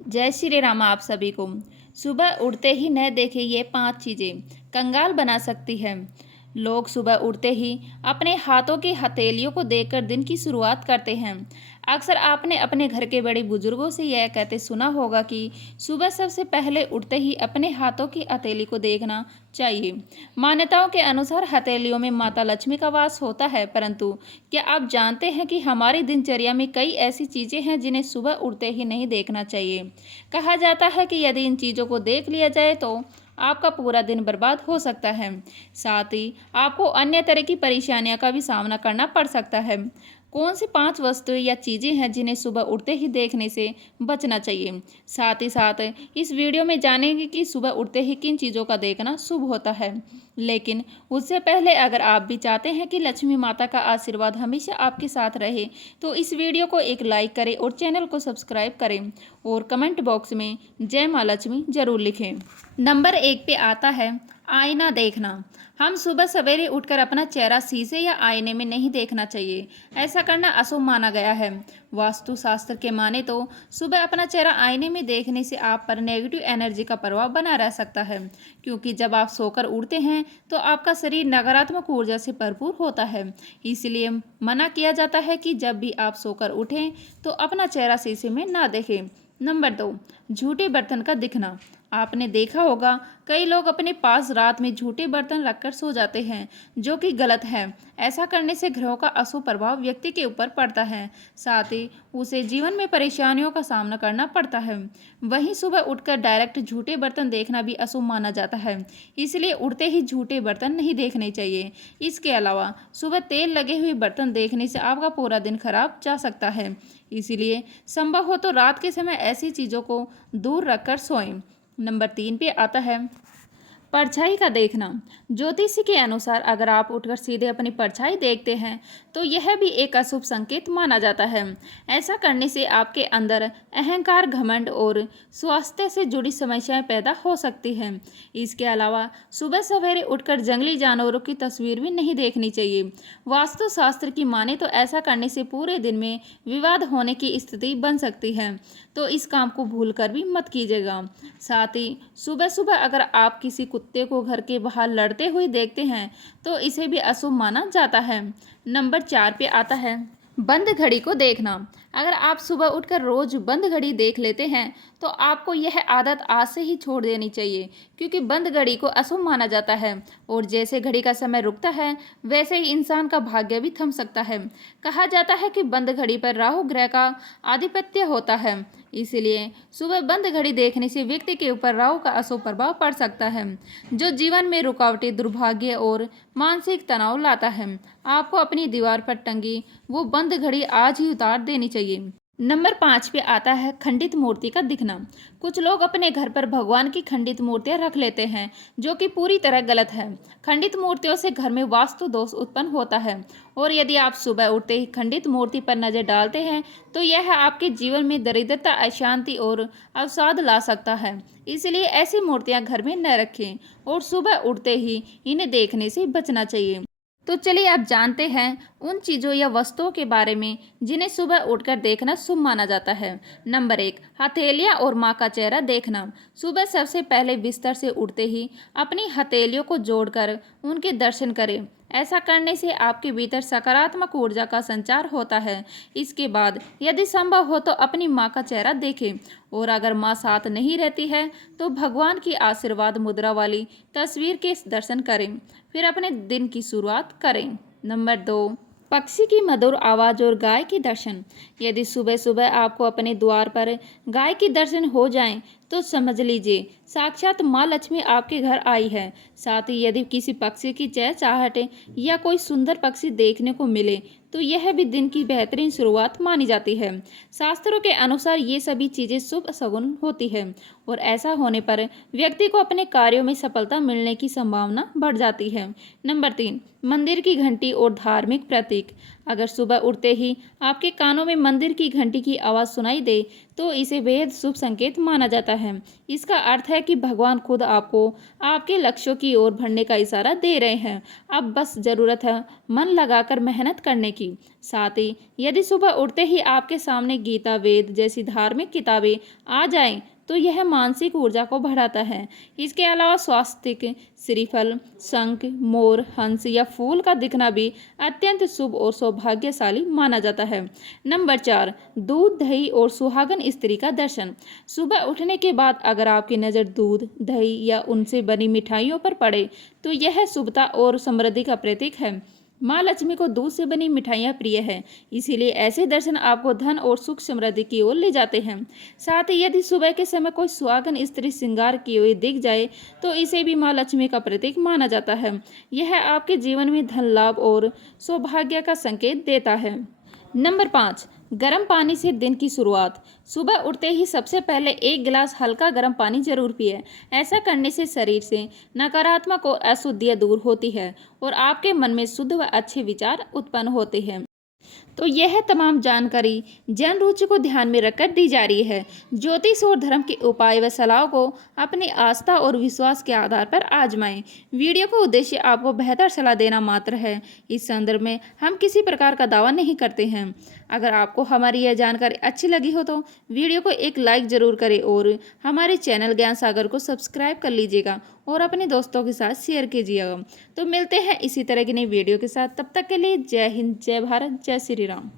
जय श्री राम आप सभी को। सुबह उठते ही न देखे ये 5 चीज़ें कंगाल बना सकती है। लोग सुबह उठते ही अपने हाथों की हथेलियों को देखकर दिन की शुरुआत करते हैं। अक्सर आपने अपने घर के बड़े बुजुर्गों से यह कहते सुना होगा कि सुबह सबसे पहले उठते ही अपने हाथों की हथेली को देखना चाहिए। मान्यताओं के अनुसार हथेलियों में माता लक्ष्मी का वास होता है, परंतु क्या आप जानते हैं कि हमारी दिनचर्या में कई ऐसी चीज़ें हैं जिन्हें सुबह उठते ही नहीं देखना चाहिए। कहा जाता है कि यदि इन चीज़ों को देख लिया जाए तो आपका पूरा दिन बर्बाद हो सकता है। साथ ही आपको अन्य तरह की परेशानियों का भी सामना करना पड़ सकता है। कौन सी 5 वस्तुएं या चीज़ें हैं जिन्हें सुबह उठते ही देखने से बचना चाहिए। साथ ही साथ इस वीडियो में जानेंगे कि सुबह उठते ही किन चीज़ों का देखना शुभ होता है। लेकिन उससे पहले अगर आप भी चाहते हैं कि लक्ष्मी माता का आशीर्वाद हमेशा आपके साथ रहे तो इस वीडियो को एक लाइक करें और चैनल को सब्सक्राइब करें और कमेंट बॉक्स में जय माँ लक्ष्मी जरूर लिखें। नंबर 1 पे आता है आईना देखना। हम सुबह सवेरे उठकर अपना चेहरा शीशे या आईने में नहीं देखना चाहिए। ऐसा करना अशुभ माना गया है। वास्तु शास्त्र के माने तो सुबह अपना चेहरा आईने में देखने से आप पर नेगेटिव एनर्जी का प्रभाव बना रह सकता है, क्योंकि जब आप सोकर उठते हैं तो आपका शरीर नकारात्मक ऊर्जा से भरपूर होता है। इसलिए मना किया जाता है कि जब भी आप सोकर उठें तो अपना चेहरा शीशे में ना देखें। नंबर 2, झूठे बर्तन का दिखना। आपने देखा होगा कई लोग अपने पास रात में झूठे बर्तन रखकर सो जाते हैं, जो कि गलत है। ऐसा करने से ग्रहों का अशुभ प्रभाव व्यक्ति के ऊपर पड़ता है, साथ ही उसे जीवन में परेशानियों का सामना करना पड़ता है। वहीं सुबह उठकर डायरेक्ट झूठे बर्तन देखना भी अशुभ माना जाता है, इसलिए उठते ही झूठे बर्तन नहीं देखने चाहिए। इसके अलावा सुबह तेल लगे हुए बर्तन देखने से आपका पूरा दिन खराब जा सकता है, इसीलिए संभव हो तो रात के समय ऐसी चीज़ों को दूर रखकर सोएं। नंबर 3 पे आता है परछाई का देखना। ज्योतिषी के अनुसार अगर आप उठकर सीधे अपनी परछाई देखते हैं तो यह भी एक अशुभ संकेत माना जाता है। ऐसा करने से आपके अंदर अहंकार, घमंड और स्वास्थ्य से जुड़ी समस्याएं पैदा हो सकती हैं। इसके अलावा सुबह सवेरे उठकर जंगली जानवरों की तस्वीर भी नहीं देखनी चाहिए। वास्तुशास्त्र की माने तो ऐसा करने से पूरे दिन में विवाद होने की स्थिति बन सकती है, तो इस काम को भूल कर भी मत कीजिएगा। साथ ही सुबह सुबह अगर आप किसी कुत्ते को घर के बाहर लड़ते हुए देखते हैं तो इसे भी अशुभ माना जाता है। नंबर 4 पे आता है बंद घड़ी को देखना। अगर आप सुबह उठकर रोज बंद घड़ी देख लेते हैं तो आपको यह आदत आज से ही छोड़ देनी चाहिए, क्योंकि बंद घड़ी को अशुभ माना जाता है और जैसे घड़ी का समय रुकता है वैसे ही इंसान का भाग्य भी थम सकता है। कहा जाता है कि बंद घड़ी पर राहु ग्रह का आधिपत्य होता है, इसलिए सुबह बंद घड़ी देखने से व्यक्ति के ऊपर राहु का अशुभ प्रभाव पड़ सकता है, जो जीवन में रुकावटें, दुर्भाग्य और मानसिक तनाव लाता है। आपको अपनी दीवार पर टंगी वो बंद घड़ी आज ही उतार देनी चाहिए। नंबर 5 पे आता है खंडित मूर्ति का दिखना। कुछ लोग अपने घर पर भगवान की खंडित मूर्तियां रख लेते हैं, जो कि पूरी तरह गलत है। खंडित मूर्तियों से घर में वास्तु दोष उत्पन्न होता है और यदि आप सुबह उठते ही खंडित मूर्ति पर नजर डालते हैं तो यह आपके जीवन में दरिद्रता, अशांति और अवसाद ला सकता है। इसलिए ऐसी मूर्तियां घर में न रखें और सुबह उठते ही इन्हें देखने से बचना चाहिए। तो चलिए आप जानते हैं उन चीज़ों या वस्तुओं के बारे में जिन्हें सुबह उठकर देखना शुभ माना जाता है। नंबर 1, हथेलियाँ और माँ का चेहरा देखना। सुबह सबसे पहले बिस्तर से उठते ही अपनी हथेलियों को जोड़कर उनके दर्शन करें। ऐसा करने से आपके भीतर सकारात्मक ऊर्जा का संचार होता है। इसके बाद यदि संभव हो तो अपनी माँ का चेहरा देखें और अगर माँ साथ नहीं रहती है तो भगवान की आशीर्वाद मुद्रा वाली तस्वीर के दर्शन करें, फिर अपने दिन की शुरुआत करें। नंबर 2, पक्षी की मधुर आवाज़ और गाय के दर्शन। यदि सुबह सुबह आपको अपने द्वार पर गाय के दर्शन हो जाएं तो समझ लीजिए साक्षात माँ लक्ष्मी आपके घर आई है। साथ ही यदि किसी पक्षी की चहचहाहट या कोई सुंदर पक्षी देखने को मिले तो यह भी दिन की बेहतरीन शुरुआत मानी जाती है। शास्त्रों के अनुसार ये सभी चीज़ें शुभ शगुन होती है और ऐसा होने पर व्यक्ति को अपने कार्यों में सफलता मिलने की संभावना बढ़ जाती है। नंबर 3, मंदिर की घंटी और धार्मिक प्रतीक। अगर सुबह उठते ही आपके कानों में मंदिर की घंटी की आवाज़ सुनाई दे तो इसे बेहद शुभ संकेत माना जाता है। इसका अर्थ है कि भगवान खुद आपको आपके लक्ष्यों की ओर बढ़ने का इशारा दे रहे हैं। अब बस ज़रूरत है मन लगाकर मेहनत करने की। साथ ही यदि सुबह उठते ही आपके सामने गीता, वेद जैसी धार्मिक किताबें आ जाएं तो यह मानसिक ऊर्जा को बढ़ाता है। इसके अलावा स्वास्तिक, श्रीफल, शंख, मोर, हंस या फूल का दिखना भी अत्यंत शुभ और सौभाग्यशाली माना जाता है। नंबर 4, दूध, दही और सुहागन स्त्री का दर्शन। सुबह उठने के बाद अगर आपकी नज़र दूध, दही या उनसे बनी मिठाइयों पर पड़े तो यह शुभता और समृद्धि का प्रतीक है। माँ लक्ष्मी को दूध से बनी मिठाइयाँ प्रिय है, इसीलिए ऐसे दर्शन आपको धन और सुख समृद्धि की ओर ले जाते हैं। साथ ही यदि सुबह के समय कोई सुहागन स्त्री श्रृंगार की हुई दिख जाए तो इसे भी माँ लक्ष्मी का प्रतीक माना जाता है। यह आपके जीवन में धन लाभ और सौभाग्य का संकेत देता है। नंबर 5, गर्म पानी से दिन की शुरुआत। सुबह उठते ही सबसे पहले एक गिलास हल्का गर्म पानी जरूर पिए। ऐसा करने से शरीर से नकारात्मक और अशुद्धियाँ दूर होती है और आपके मन में शुद्ध व अच्छे विचार उत्पन्न होते हैं। तो यह तमाम जानकारी जन रुचि को ध्यान में रखकर दी जा रही है। ज्योतिष और धर्म के उपाय व सलाह को अपनी आस्था और विश्वास के आधार पर आजमाएं। वीडियो का उद्देश्य आपको बेहतर सलाह देना मात्र है। इस संदर्भ में हम किसी प्रकार का दावा नहीं करते हैं। अगर आपको हमारी यह जानकारी अच्छी लगी हो तो वीडियो को एक लाइक जरूर करें और हमारे चैनल ज्ञान सागर को सब्सक्राइब कर लीजिएगा और अपने दोस्तों के साथ शेयर कीजिएगा। तो मिलते हैं इसी तरह की नई वीडियो के साथ। तब तक के लिए जय हिंद, जय भारत, जय श्री राम।